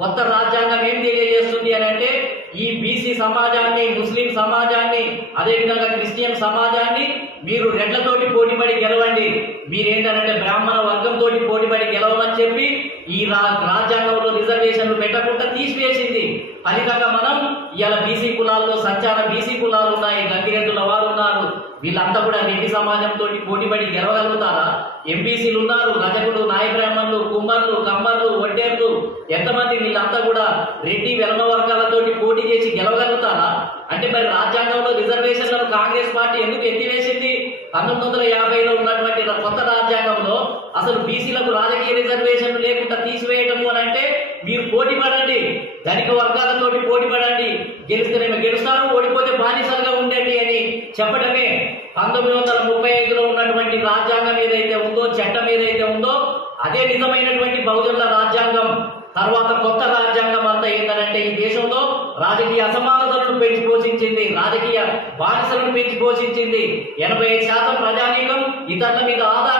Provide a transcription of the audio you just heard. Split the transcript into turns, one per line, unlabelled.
కొత్త రాజ్యాంగం ఏం తెలియజేస్తుంది అని అంటే ఈ బీసీ సమాజాన్ని ముస్లిం సమాజాన్ని అదేవిధంగా క్రిస్టియన్ సమాజాన్ని మీరు రెడ్లతోటి పోటీపడి గెలవండి. మీరేంటంటే బ్రాహ్మణ వర్గంతో పోటీపడి గెలవమని చెప్పి ఈ రా రాజ్యాంగంలో రిజర్వేషన్లు పెట్టకుండా తీసివేసింది. ఫలితంగా మనం ఇవాళ బీసీ కులాల్లో సంచార బీసీ కులాలు ఉన్నాయి గంగిరెద్దుల వారు ఉన్నారు. వీళ్ళంతా కూడా రెడ్డి సమాజంతో పోటీపడి గెలవగలుగుతారా? ఎంపీసీలు ఉన్నారు రజకులు ఎంతమంది వీళ్ళంతా కూడా రెడ్డి వెలమ వర్గాలతోటి పోటీ చేసి గెలవగలుగుతారా? అంటే మరి రాజ్యాంగంలో రిజర్వేషన్లను కాంగ్రెస్ పార్టీ ఎందుకు ఎత్తివేసింది? పంతొమ్మిది వందల యాభైలో ఉన్నటువంటి కొత్త రాజ్యాంగంలో అసలు బీసీలకు రాజకీయ రిజర్వేషన్ లేకుండా తీసివేయటము అని అంటే మీరు పోటీ పడండి ధనిక వర్గాలతోటి పోటీ పడండి గెలిస్తేనేమో గెలుస్తారు ఓడిపోతే బానిసలుగా ఉండండి అని చెప్పడమే పంతొమ్మిది వందల ముప్పై ఐదులో ఉన్నటువంటి రాజ్యాంగం ఏదైతే ఉందో చట్టం ఏదైతే ఉందో అదే నిజమైనటువంటి బహుజన తర్వాత కొత్త రాజ్యాంగం అంతా ఏంటంటే ఈ దేశంలో రాజకీయ అసమానతలను పెంచి పోషించింది రాజకీయ బానిసలను పెంచి పోషించింది. ఎనభై ఐదు శాతం ప్రజానీకం ఇతరుల మీద ఆధార